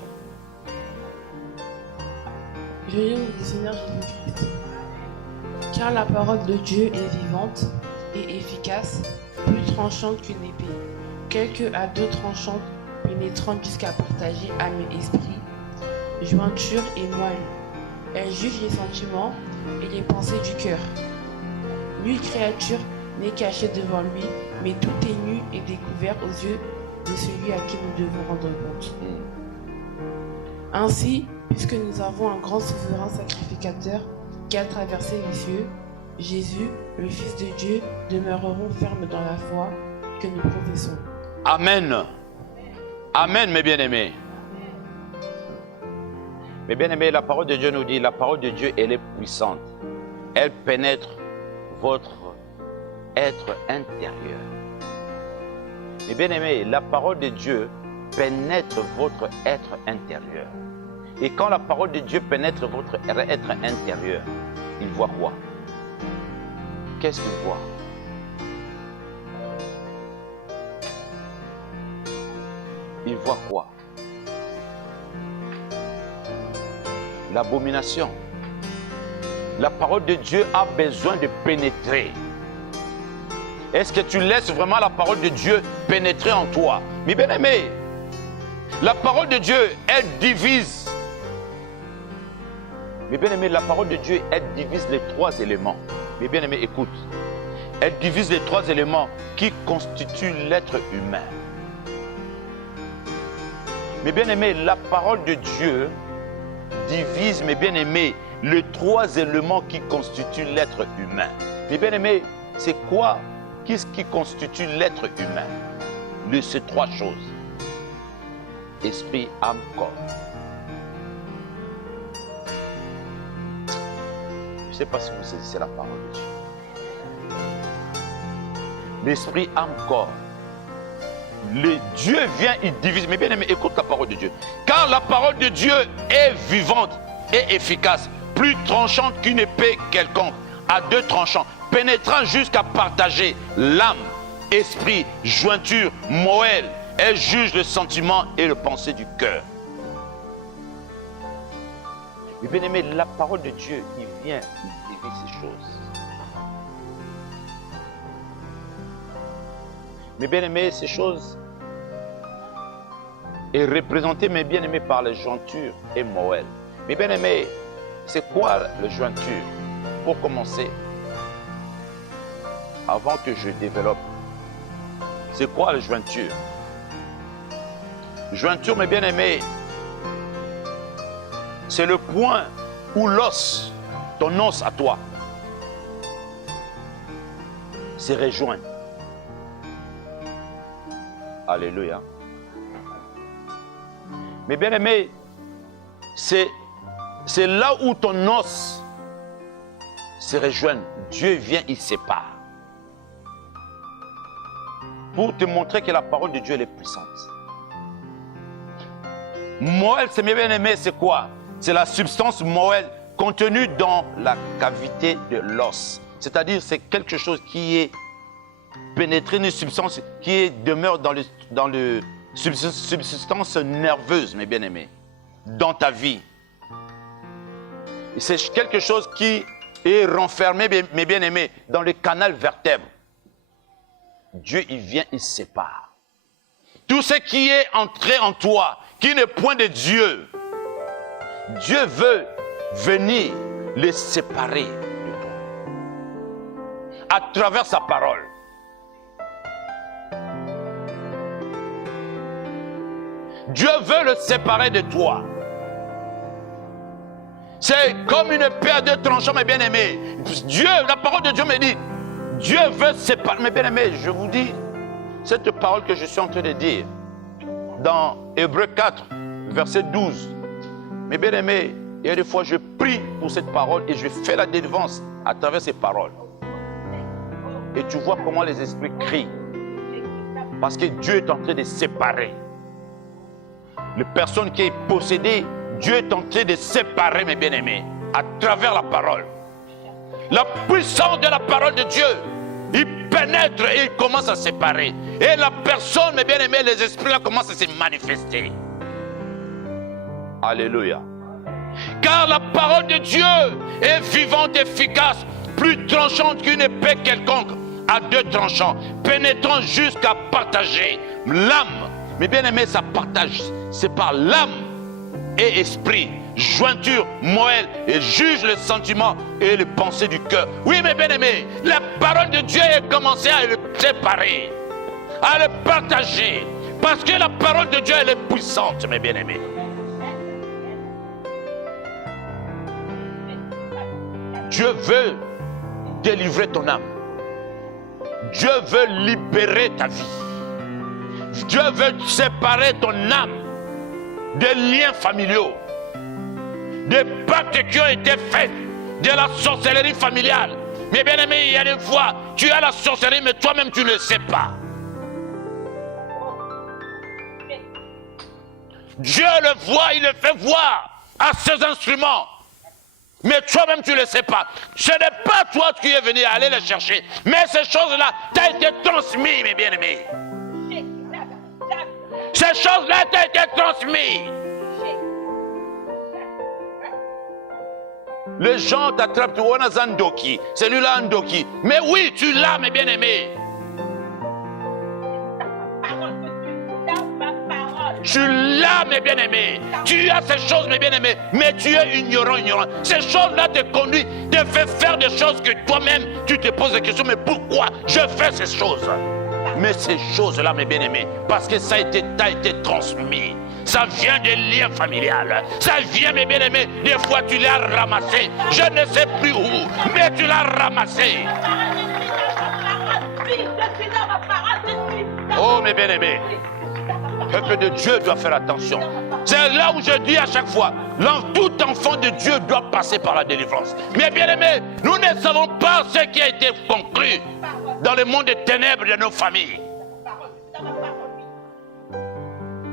Je lis au Seigneur Jésus-Christ. Car la parole de Dieu est vivante et efficace, plus tranchante qu'une épée, quelque à deux tranchants, pénétrante jusqu'à partager âme et esprit, jointure et moelle. Elle juge les sentiments et les pensées du cœur. Nulle créature n'est cachée devant lui, mais tout est nu et découvert aux yeux de celui à qui nous devons rendre compte. Ainsi, puisque nous avons un grand souverain sacrificateur qui a traversé les cieux, Jésus, le Fils de Dieu, demeurerons fermes dans la foi que nous professons. Amen. Amen, mes bien-aimés. Mes bien-aimés, la parole de Dieu nous dit, la parole de Dieu, elle est puissante. Elle pénètre votre être intérieur. Mes bien-aimés, la parole de Dieu pénètre votre être intérieur. Et quand la parole de Dieu pénètre votre être intérieur, il voit quoi? Qu'est-ce qu'il voit? Il voit quoi? L'abomination. La parole de Dieu a besoin de pénétrer. Est-ce que tu laisses vraiment la parole de Dieu pénétrer en toi? Mais bien aimé, la parole de Dieu, elle divise. Mais bien aimé, la parole de Dieu, elle divise les trois éléments. Mais bien aimé, écoute. Elle divise les trois éléments qui constituent l'être humain. Mais bien aimé, la parole de Dieu divise, mes bien aimés, les trois éléments qui constituent l'être humain. Mais bien aimé, c'est quoi? Qu'est-ce qui constitue l'être humain? Ces trois choses. Esprit, âme, corps. Je ne sais pas si vous saisissez la parole de Dieu. L'esprit, âme, corps. Le Dieu vient, il divise. Mais bien aimé, écoute la parole de Dieu. Car la parole de Dieu est vivante et efficace, plus tranchante qu'une épée quelconque, à deux tranchants, pénétrant jusqu'à partager l'âme esprit, jointure, moelle. Elle juge le sentiment et le pensée du cœur. Mais bien aimé, la parole de Dieu, il vient, il dévie ces choses. Mais bien aimé, ces choses est représentée, mais bien aimé, par les jointures et moelle. Mais bien aimé, c'est quoi le jointure? Pour commencer, avant que je développe, c'est quoi la jointure? Jointure, mes bien-aimés, c'est le point où l'os, ton os à toi, se rejoint. Alléluia. Mais bien-aimés, c'est là où ton os se rejoint. Dieu vient, il sépare. Pour te montrer que la parole de Dieu elle est puissante. Moelle, c'est mes bien-aimés, c'est quoi? C'est la substance moelle contenue dans la cavité de l'os. C'est-à-dire, c'est quelque chose qui est pénétré, une substance qui demeure dans le substance nerveuse, mes bien-aimés, dans ta vie. C'est quelque chose qui est renfermé, mes bien-aimés, dans le canal vertèbre. Dieu, il vient, il sépare. Tout ce qui est entré en toi, qui n'est point de Dieu, Dieu veut venir les séparer de toi. À travers sa parole. Dieu veut le séparer de toi. C'est comme une épée à deux tranchants, mes bien-aimés. Dieu, la parole de Dieu me dit, Dieu veut séparer. Mes bien-aimés, je vous dis, cette parole que je suis en train de dire, dans Hébreux 4, verset 12. Mes bien-aimés, il y a des fois, je prie pour cette parole et je fais la délivrance à travers ces paroles. Et tu vois comment les esprits crient. Parce que Dieu est en train de séparer. Les personnes qui sont possédées, Dieu est en train de séparer, mes bien-aimés, à travers la parole. La puissance de la parole de Dieu, il pénètre et il commence à séparer. Et la personne, mes bien-aimés, les esprits là commencent à se manifester. Alléluia. Car la parole de Dieu est vivante, efficace, plus tranchante qu'une épée quelconque, à deux tranchants, pénétrant jusqu'à partager l'âme. Mais bien aimé, ça partage, c'est par l'âme et esprit, jointure, moelle, et juge les sentiments et les pensées du cœur. Oui, mais bien aimé, la parole de Dieu a commencé à le séparer, à le partager, parce que la parole de Dieu, elle est puissante, mes bien aimés. Dieu veut délivrer ton âme. Dieu veut libérer ta vie. Dieu veut séparer ton âme des liens familiaux, des pactes qui ont été faits, de la sorcellerie familiale. Mais bien aimé, il y a des fois, tu as la sorcellerie, mais toi-même tu ne le sais pas. Dieu le voit, il le fait voir à ses instruments. Mais toi-même, tu ne le sais pas. Ce n'est pas toi qui es venu aller les chercher. Mais ces choses-là, t'ont été transmises, mes bien-aimés. Ces choses-là t'ont été transmises. Les gens t'attrapent, tu vois, un doki. Celui-là, un doki. Mais oui, tu l'as, mes bien-aimés. Tu l'as, mes bien-aimés. Tu as ces choses, mes bien-aimés. Mais tu es ignorant. Ces choses-là te conduisent, te fait faire des choses que toi-même, tu te poses des questions. Mais pourquoi je fais ces choses? Mais ces choses-là, mes bien-aimés, parce que ça t'a été transmis. Ça vient des liens familiales. Ça vient, mes bien-aimés. Des fois, tu l'as ramassé. Je ne sais plus où, mais tu l'as ramassé. Oh, mes bien-aimés. Le peuple de Dieu doit faire attention. C'est là où je dis à chaque fois, tout enfant de Dieu doit passer par la délivrance. Mais bien aimés, nous ne savons pas ce qui a été conclu dans le monde des ténèbres de nos familles.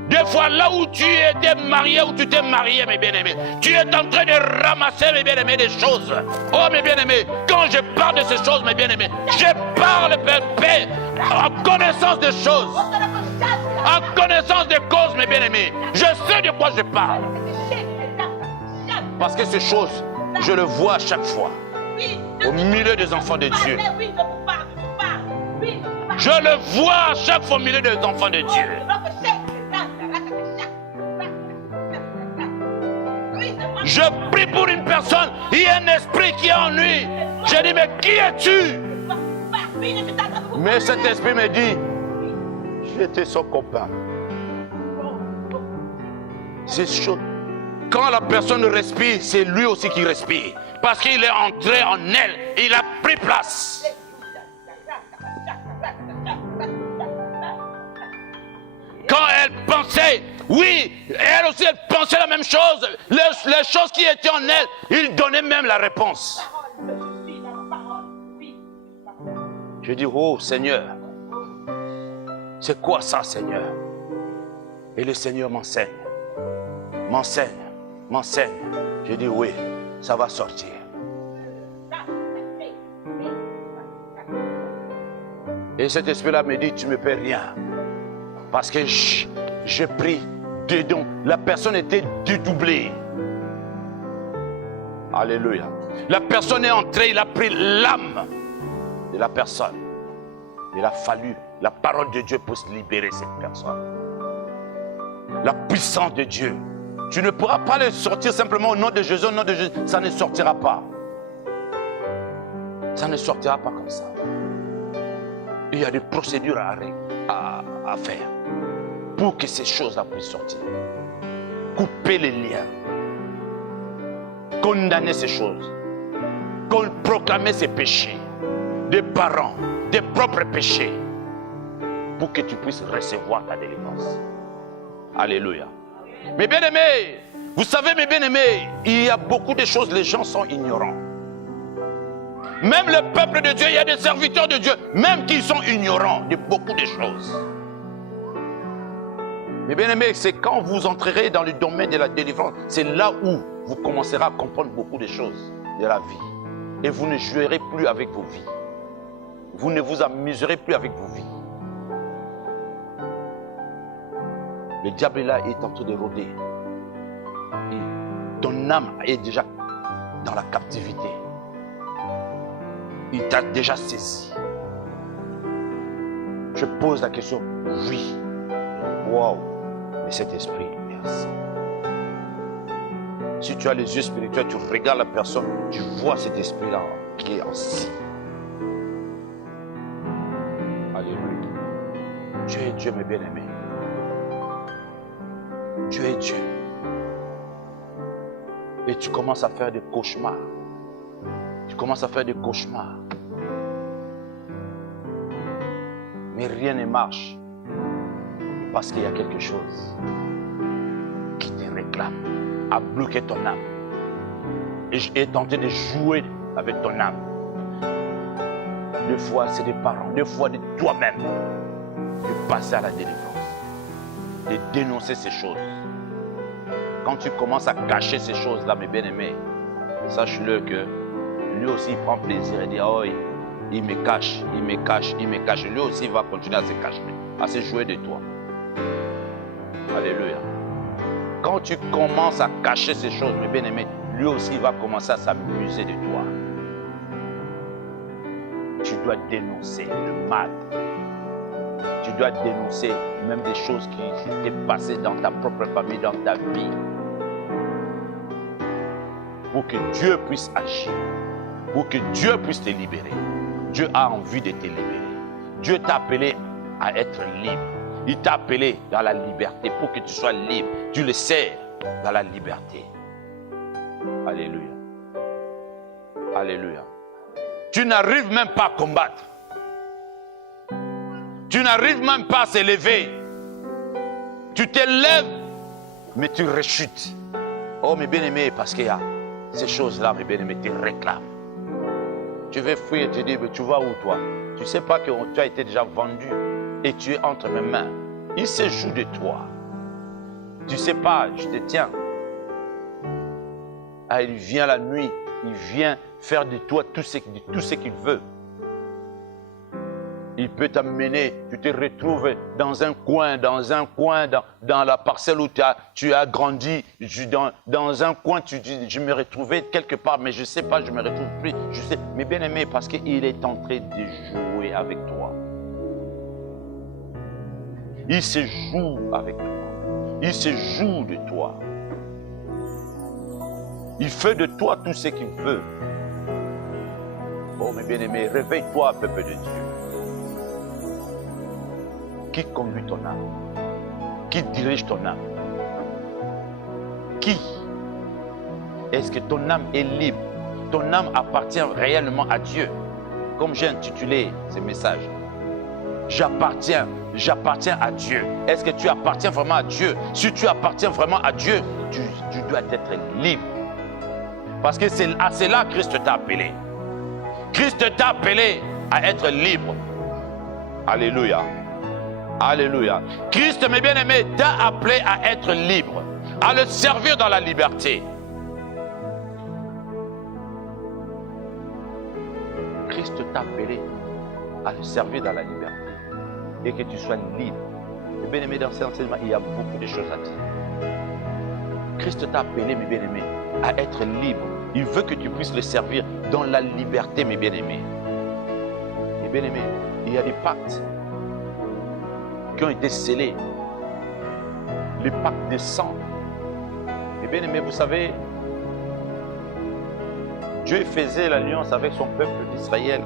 Des fois, là où tu étais marié, où tu t'es marié, mes bien-aimés, tu es en train de ramasser, mes bien-aimés, des choses. Oh, mes bien-aimés, quand je parle de ces choses, mes bien-aimés, je parle, En connaissance des choses. En connaissance des causes, mes bien-aimés. Je sais de quoi je parle. Parce que ces choses, je le vois à chaque fois. Au milieu des enfants de Dieu. Je le vois à chaque fois au milieu des enfants de Dieu. Je prie pour une personne, il y a un esprit qui est en lui. Je dis, mais qui es-tu? Mais cet esprit me dit, j'étais son copain. C'est chaud. Quand la personne respire, c'est lui aussi qui respire. Parce qu'il est entré en elle, il a pris place. Quand elle pensait, oui, elle aussi, elle pensait la même chose. Les choses qui étaient en elle, il donnait même la réponse. Je dis, oh Seigneur, c'est quoi ça, Seigneur? Et le Seigneur m'enseigne. M'enseigne. Je dis, oui, ça va sortir. Et cet esprit-là me dit, tu ne me paies rien. Parce que je prie des dons. La personne était dédoublée. Alléluia. La personne est entrée, il a pris l'âme de la personne. Il a fallu la parole de Dieu pour se libérer cette personne. La puissance de Dieu. Tu ne pourras pas le sortir simplement au nom de Jésus, au nom de Jésus. Ça ne sortira pas. Ça ne sortira pas comme ça. Il y a des procédures à faire pour que ces choses-là puissent sortir. Couper les liens. Condamner ces choses. Proclamer ces péchés. Des parents, des propres péchés. Pour que tu puisses recevoir ta délivrance. Alléluia. Mes bien-aimés, vous savez mes bien-aimés, il y a beaucoup de choses, les gens sont ignorants. Même le peuple de Dieu, il y a des serviteurs de Dieu, même qui sont ignorants de beaucoup de choses. Mes bien-aimés, c'est quand vous entrerez dans le domaine de la délivrance, c'est là où vous commencerez à comprendre beaucoup de choses de la vie. Et vous ne jouerez plus avec vos vies. Vous ne vous amuserez plus avec vos vies. Le diable là est en train de rôder. Et ton âme est déjà dans la captivité. Il t'a déjà saisi. Je pose la question, oui. Wow. Mais cet esprit, merci. Si tu as les yeux spirituels, tu regardes la personne, tu vois cet esprit-là qui est assis. Alléluia. Dieu est Dieu, mes bien-aimés. Dieu est Dieu. Et tu commences à faire des cauchemars. Tu commences à faire des cauchemars. Mais rien ne marche. Parce qu'il y a quelque chose qui te réclame, à bloquer ton âme. Et est tenté de jouer avec ton âme. Des fois, c'est des parents, des fois de toi-même. De passer à la délivrance. De dénoncer ces choses. Quand tu commences à cacher ces choses-là, mes bien-aimés, sache-le que lui aussi il prend plaisir et dit, oh, il me cache, il me cache, il me cache. Lui aussi il va continuer à se cacher, à se jouer de toi. Alléluia. Quand tu commences à cacher ces choses, mes bien-aimés, lui aussi il va commencer à s'amuser de toi. Tu dois dénoncer le mal. Tu dois dénoncer même des choses qui s'étaient passées dans ta propre famille, dans ta vie. Pour que Dieu puisse agir. Pour que Dieu puisse te libérer. Dieu a envie de te libérer. Dieu t'a appelé à être libre. Il t'a appelé dans la liberté pour que tu sois libre. Tu le sers dans la liberté. Alléluia. Alléluia. Tu n'arrives même pas à combattre. Tu n'arrives même pas à s'élever. Tu t'élèves, mais tu rechutes. Oh mes bien-aimés, parce qu'il y a ces choses-là, mes bien-aimés, te réclament. Tu veux fuir et te dire, mais tu vas où toi? Tu ne sais pas que tu as été déjà vendu et tu es entre mes mains. Il se joue de toi. Tu ne sais pas, je te tiens. Ah, il vient la nuit, il vient faire de toi tout ce qu'il veut. Il peut t'amener, tu te retrouves dans un coin, dans la parcelle où tu as grandi, dans un coin, tu dis, je me retrouvais quelque part, mais je ne sais pas, je ne me retrouve plus. Je sais, mais bien aimé, parce qu'il est en train de jouer avec toi. Il se joue avec toi. Il se joue de toi. Il fait de toi tout ce qu'il veut. Oh, mes bien-aimés, réveille-toi, peuple de Dieu. Qui conduit ton âme? Qui dirige ton âme? Qui? Est-ce que ton âme est libre? Ton âme appartient réellement à Dieu. Comme j'ai intitulé ce message. J'appartiens à Dieu. Est-ce que tu appartiens vraiment à Dieu? Si tu appartiens vraiment à Dieu, tu dois être libre. Parce que c'est à cela que Christ t'a appelé. Christ t'a appelé à être libre. Alléluia. Alléluia. Christ, mes bien-aimés, t'a appelé à être libre, à le servir dans la liberté. Christ t'a appelé à le servir dans la liberté et que tu sois libre. Mes bien-aimés, dans cet enseignement, il y a beaucoup de choses à dire. Christ t'a appelé, mes bien-aimés, à être libre. Il veut que tu puisses le servir dans la liberté, mes bien-aimés. Mes bien-aimés, il y a des pactes qui ont été scellés. Les pactes de sang. Mes bien-aimés, vous savez, Dieu faisait l'alliance avec son peuple d'Israël.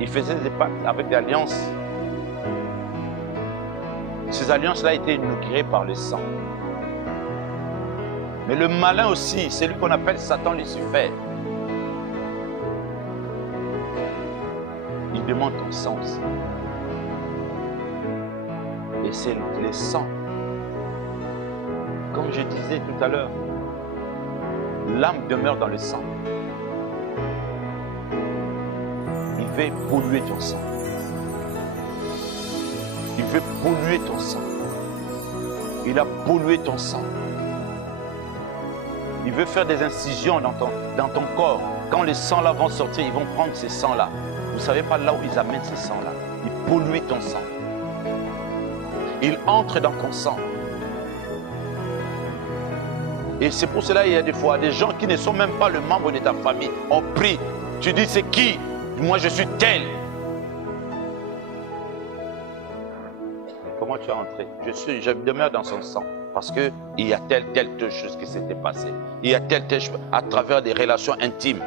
Il faisait des pactes avec des alliances. Ces alliances-là étaient inaugurées par le sang. Mais le malin aussi, c'est lui qu'on appelle Satan Lucifer. Il demande ton sang aussi. Et c'est le sang. Comme je disais tout à l'heure, l'âme demeure dans le sang. Il veut polluer ton sang. Il veut polluer ton sang. Il a pollué ton sang. Il veut faire des incisions dans ton corps. Quand les sangs-là vont sortir, ils vont prendre ces sangs-là. Vous ne savez pas là où ils amènent ces sangs-là. Ils polluent ton sang. Ils entrent dans ton sang. Et c'est pour cela qu'il y a des fois des gens qui ne sont même pas le membre de ta famille. On prie. Tu dis, c'est qui? Moi, je suis tel. Comment tu es entré? Je demeure dans son sang. Parce qu'il y a telle chose qui s'était passée. Il y a telle chose à travers des relations intimes.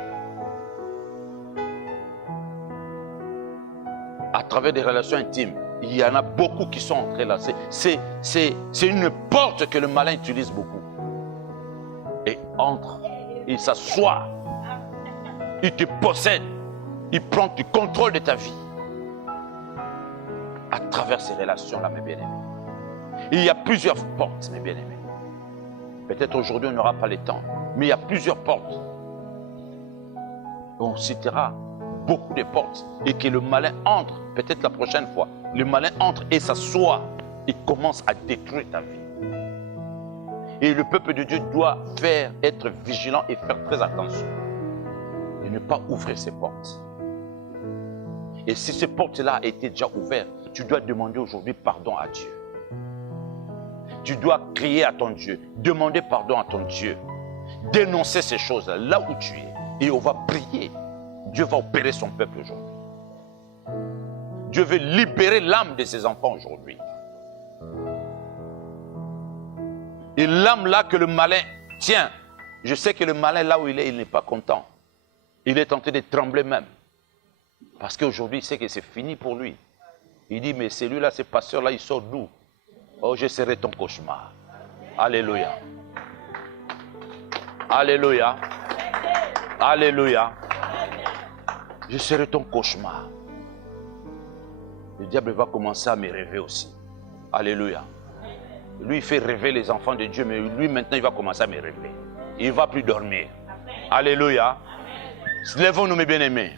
À travers des relations intimes. Il y en a beaucoup qui sont entrés là. C'est une porte que le malin utilise beaucoup. Et entre, il s'assoit. Il te possède. Il prend du contrôle de ta vie. À travers ces relations-là, mes bien-aimés. Il y a plusieurs portes, mes bien-aimés. Peut-être aujourd'hui, on n'aura pas le temps. Mais il y a plusieurs portes. On citera beaucoup de portes. Et que le malin entre, peut-être la prochaine fois. Le malin entre et s'assoit. Il commence à détruire ta vie. Et le peuple de Dieu doit être vigilant et faire très attention. Et ne pas ouvrir ces portes. Et si ces portes-là étaient déjà ouvertes, tu dois demander aujourd'hui pardon à Dieu. Tu dois crier à ton Dieu, demander pardon à ton Dieu, dénoncer ces choses-là, là où tu es. Et on va prier. Dieu va opérer son peuple aujourd'hui. Dieu veut libérer l'âme de ses enfants aujourd'hui. Et l'âme là que le malin tient, je sais que le malin là où il est, il n'est pas content. Il est tenté de trembler même. Parce qu'aujourd'hui, il sait que c'est fini pour lui. Il dit, mais celui-là, ce pasteur-là, il sort d'où? Oh, je serai ton cauchemar. Alléluia. Alléluia. Alléluia. Je serai ton cauchemar. Le diable va commencer à me rêver aussi. Alléluia. Lui, il fait rêver les enfants de Dieu, mais lui, maintenant, il va commencer à me rêver. Il ne va plus dormir. Alléluia. Lèvons-nous, mes bien-aimés.